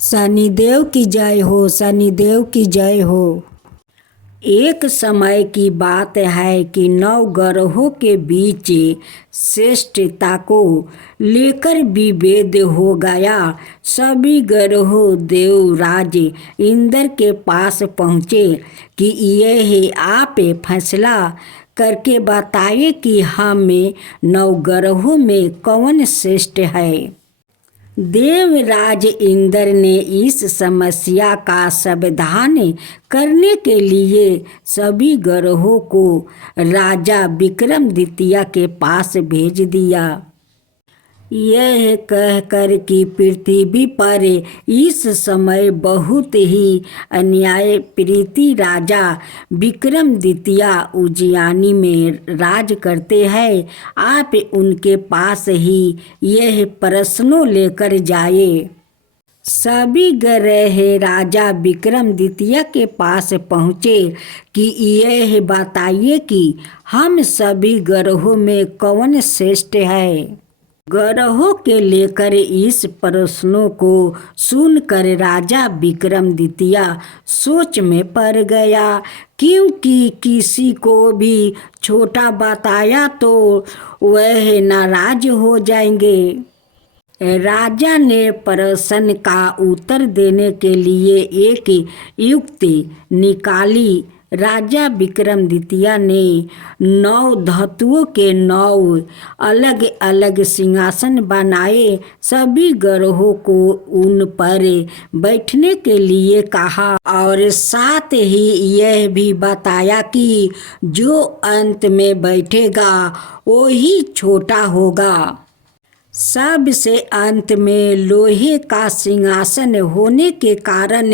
शनिदेव की जय हो, शनिदेव की जय हो। एक समय की बात है कि 9 ग्रहों के बीच श्रेष्ठता को लेकर विभेद हो गया। सभी ग्रहों देवराज इंद्र के पास पहुँचे कि यह आप फैसला करके बताइए कि हमें 9 ग्रहों में कौन श्रेष्ठ है। देवराज इंद्र ने इस समस्या का समाधान करने के लिए सभी ग्रहों को राजा विक्रमादित्य के पास भेज दिया। यह कहकर कि पृथ्वी पर इस समय बहुत ही अन्याय प्रीति राजा विक्रमादित्य उज्जैनी में राज करते हैं। आप उनके पास ही यह प्रश्नों लेकर जाए। सभी ग्रह राजा विक्रमादित्य के पास पहुँचे कि यह बताइए कि हम सभी ग्रहों में कौन श्रेष्ठ है। ग्रहों के लेकर इस प्रश्नों को सुनकर राजा विक्रमादित्य सोच में पड़ गया, क्योंकि किसी को भी छोटा बताया तो वह नाराज हो जाएंगे। राजा ने प्रश्न का उत्तर देने के लिए एक युक्ति निकाली। राजा विक्रमादित्य ने 9 धातुओं के 9 अलग अलग सिंहासन बनाए। सभी ग्रहों को उन पर बैठने के लिए कहा और साथ ही यह भी बताया कि जो अंत में बैठेगा वो ही छोटा होगा। सबसे अंत में लोहे का सिंहासन होने के कारण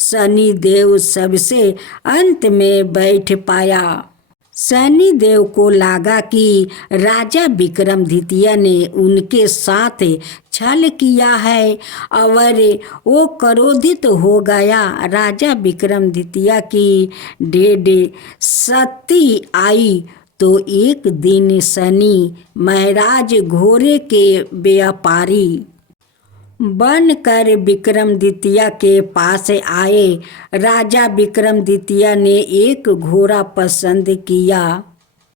शनिदेव सबसे अंत में बैठ पाया। शनिदेव को लगा कि राजा विक्रमादित्य ने उनके साथ छल किया है और वो क्रोधित हो गया। राजा विक्रमादित्य की डेढ़ सती आई तो एक दिन शनि महाराज घोड़े के व्यापारी बनकर विक्रमादित्य के पास आए। राजा विक्रमादित्य ने एक घोड़ा पसंद किया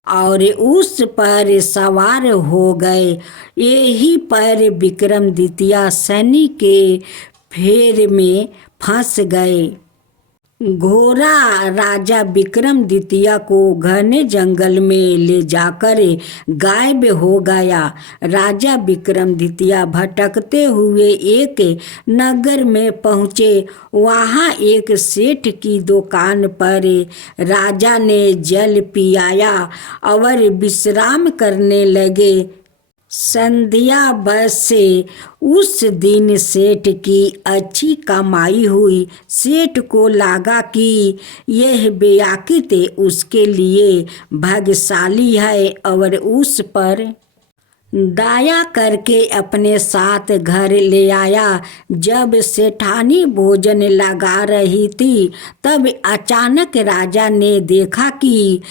और उस पर सवार हो गए। यही पर विक्रमादित्य शनि के फेर में फंस गए। घोड़ा राजा विक्रमादित्य को घने जंगल में ले जाकर गायब हो गया। राजा विक्रमादित्य भटकते हुए एक नगर में पहुँचे। वहाँ एक सेठ की दुकान पर राजा ने जल पियाया और विश्राम करने लगे। संध्या बस से उस दिन सेठ की अच्छी कमाई हुई। सेठ को लगा कि यह बेयाकित उसके लिए भाग्यशाली है और उस पर दया करके अपने साथ घर ले आया। जब सेठानी भोजन लगा रही थी तब अचानक राजा ने देखा कि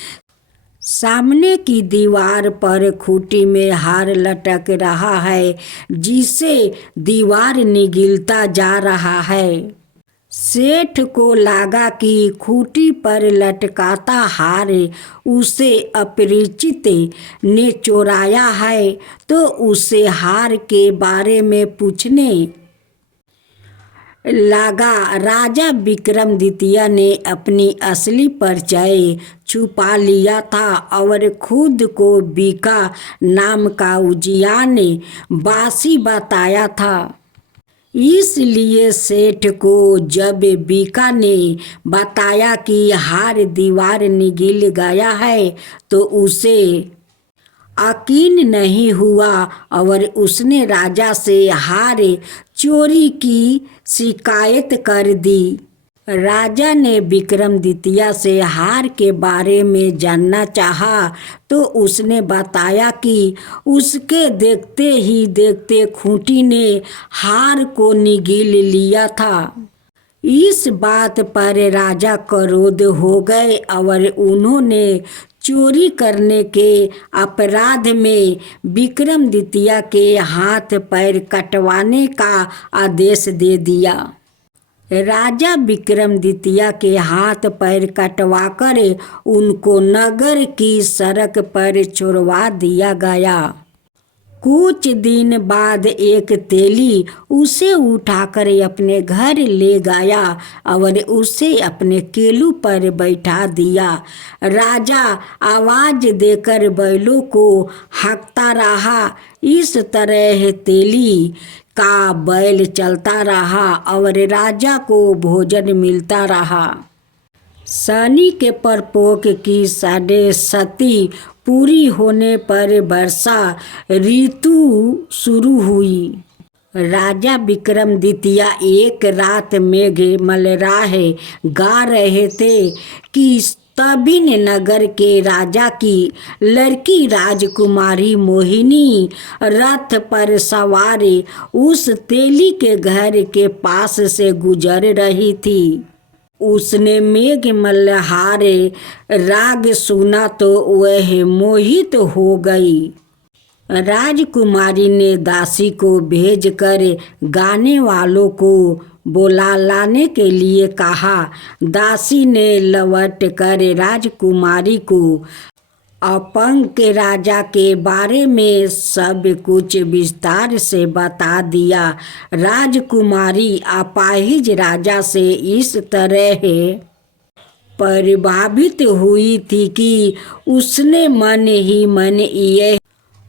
सामने की दीवार पर खूंटी में हार लटक रहा है, जिसे दीवार निगलता जा रहा है। सेठ को लगा कि खूंटी पर लटकाता हार उसे अपरिचित ने चुराया है, तो उसे हार के बारे में पूछने लगा। राजा विक्रमादित्य ने अपनी असली परिचय छुपा लिया था और खुद को बीका नाम का उज्जैन वासी बताया था। इसलिए सेठ को जब बीका ने बताया कि हार दीवार निगल गया है तो उसे यकीन नहीं हुआ और उसने राजा से हार चोरी की शिकायत कर दी। राजा ने विक्रमादित्य से हार के बारे में जानना चाहा तो उसने बताया कि उसके देखते ही देखते खूंटी ने हार को निगल लिया था। इस बात पर राजा क्रोध हो गए और उन्होंने चोरी करने के अपराध में विक्रमादित्य के हाथ पैर कटवाने का आदेश दे दिया। राजा विक्रमादित्य के हाथ पैर कटवाकर उनको नगर की सड़क पर छोड़वा दिया गया। कुछ दिन बाद एक तेली उसे उठाकर अपने घर ले गया और उसे अपने केलू पर बैठा दिया। राजा आवाज देकर बैलों को हाँकता रहा। इस तरह तेली का बैल चलता रहा और राजा को भोजन मिलता रहा। शनि के प्रकोप की 7.5 पूरी होने पर वर्षा ऋतु शुरू हुई। राजा विक्रमादित्य एक रात मेघ मलराहे गा रहे थे कि तभी नगर के राजा की लड़की राजकुमारी मोहिनी रथ पर सवार उस तेली के घर के पास से गुजर रही थी। उसने मेघ मल्हारे राग सुना तो वह मोहित हो गई। राजकुमारी ने दासी को भेजकर गाने वालों को बुला लाने के लिए कहा। दासी ने लौट कर राजकुमारी को अपंग के राजा के बारे में सब कुछ विस्तार से बता दिया। राजकुमारी अपाहिज राजा से इस तरह प्रभावित हुई थी कि उसने मन ही मन यह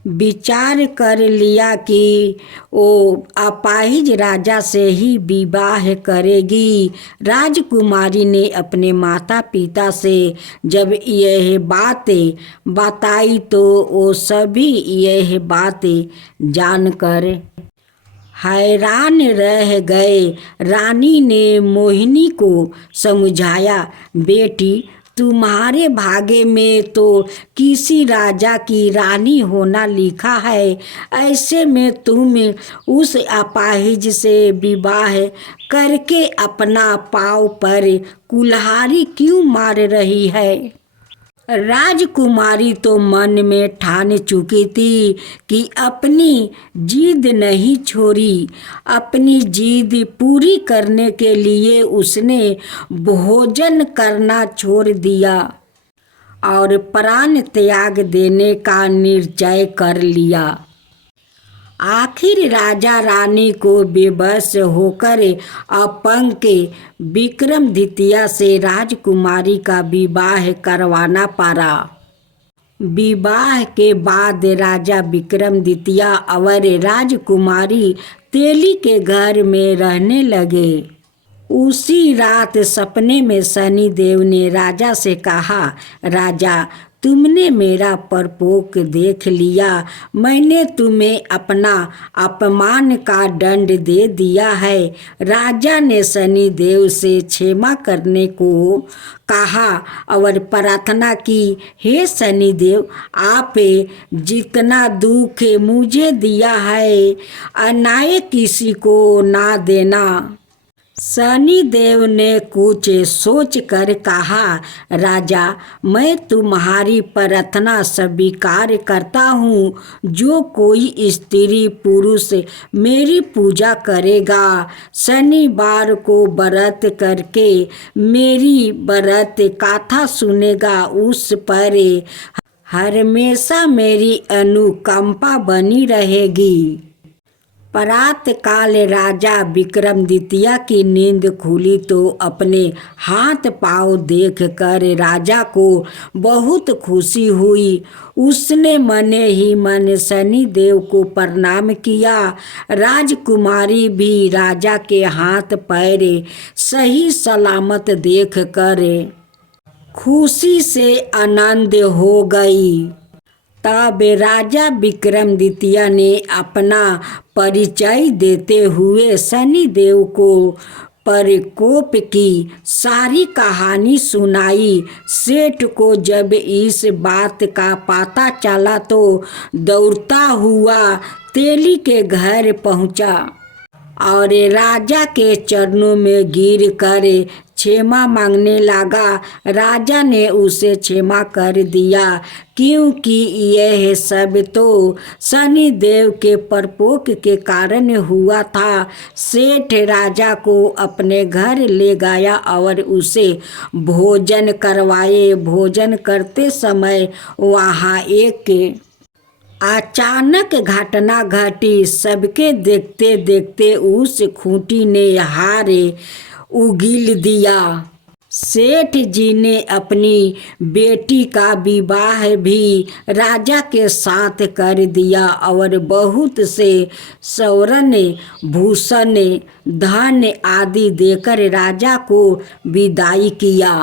विचार कर लिया कि वो अपाहिज राजा से ही विवाह करेगी। राजकुमारी ने अपने माता पिता से जब यह बातें बताई तो वो सभी यह बातें जानकर हैरान रह गए। रानी ने मोहिनी को समझाया, बेटी तुम्हारे भाग्य में तो किसी राजा की रानी होना लिखा है। ऐसे में तुम उस अपाहिज से विवाह करके अपना पाँव पर कुल्हाड़ी क्यों मार रही है। राजकुमारी तो मन में ठान चुकी थी कि अपनी जिद नहीं छोड़ी। अपनी जिद पूरी करने के लिए उसने भोजन करना छोड़ दिया और प्राण त्याग देने का निश्चय कर लिया। आखिर राजा रानी को बेबस होकर अपंग के विक्रमादित्य से राजकुमारी का विवाह करवाना पड़ा। विवाह के बाद राजा विक्रमादित्य और राजकुमारी तेली के घर में रहने लगे। उसी रात सपने में शनिदेव ने राजा से कहा, राजा तुमने मेरा प्रकोप देख लिया। मैंने तुम्हें अपना अपमान का दंड दे दिया है। राजा ने शनिदेव से क्षमा करने को कहा और प्रार्थना की, हे शनिदेव आप जितना दुख मुझे दिया है अन्याय किसी को ना देना। शनिदेव ने कुछ सोच कर कहा, राजा मैं तुम्हारी प्रार्थना स्वीकार करता हूँ। जो कोई स्त्री पुरुष मेरी पूजा करेगा, शनिवार को व्रत करके मेरी व्रत कथा सुनेगा, उस पर हमेशा मेरी अनुकंपा बनी रहेगी। प्रातःकाल राजा विक्रमादित्य की नींद खुली तो अपने हाथ पांव देखकर राजा को बहुत खुशी हुई। उसने मन ही मन शनिदेव को प्रणाम किया। राजकुमारी भी राजा के हाथ पैर सही सलामत देखकर खुशी से आनंद हो गई। तब राजा विक्रमादित्य ने अपना परिचय देते हुए शनिदेव को प्रकोप की सारी कहानी सुनाई। सेठ को जब इस बात का पता चला तो दौड़ता हुआ तेली के घर पहुंचा और राजा के चरणों में गिर कर क्षमा मांगने लगा। राजा ने उसे क्षमा कर दिया, क्योंकि यह सब तो शनिदेव के प्रकोप के कारण हुआ था। सेठ राजा को अपने घर ले गया और उसे भोजन करवाए। भोजन करते समय वहाँ एक अचानक घटना घटी। सबके देखते देखते उस खूंटी ने हार उगील दिया। सेठ जी ने अपनी बेटी का विवाह भी राजा के साथ कर दिया और बहुत से स्वर्ण भूषण धन आदि देकर राजा को विदाई किया।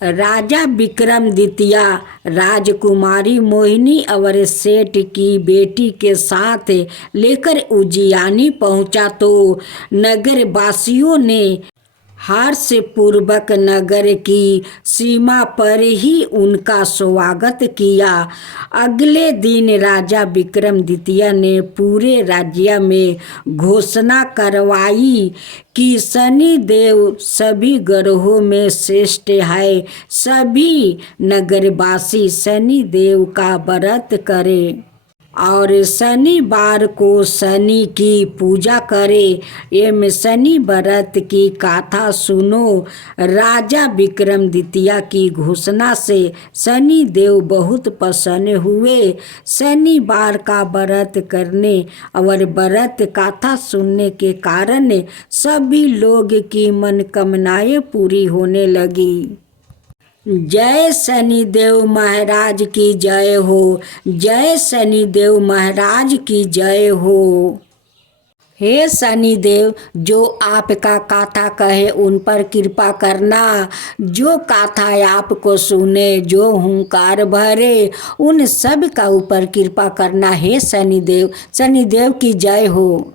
राजा विक्रमादित्य राजकुमारी मोहिनी और सेठ की बेटी के साथ लेकर उज्जैनी पहुंचा तो नगर वासियों ने हर्षपूर्वक नगर की सीमा पर ही उनका स्वागत किया। अगले दिन राजा विक्रमादित्य ने पूरे राज्य में घोषणा करवाई कि शनिदेव सभी ग्रहों में श्रेष्ठ है। सभी नगरवासी शनिदेव का व्रत करें और शनिवार को शनि की पूजा करें एवं शनि व्रत की कथा सुनो। राजा विक्रमादित्य की घोषणा से शनिदेव बहुत प्रसन्न हुए। शनिवार का व्रत करने और व्रत कथा सुनने के कारण सभी लोग की मनोकामनाएं पूरी होने लगी। जय शनिदेव महाराज की जय हो। जय शनिदेव महाराज की जय हो। हे शनिदेव, जो आपका कथा कहे उन पर कृपा करना। जो कथा आपको सुने, जो हुंकार भरे, उन सब का ऊपर कृपा करना। हे शनिदेव, शनिदेव की जय हो।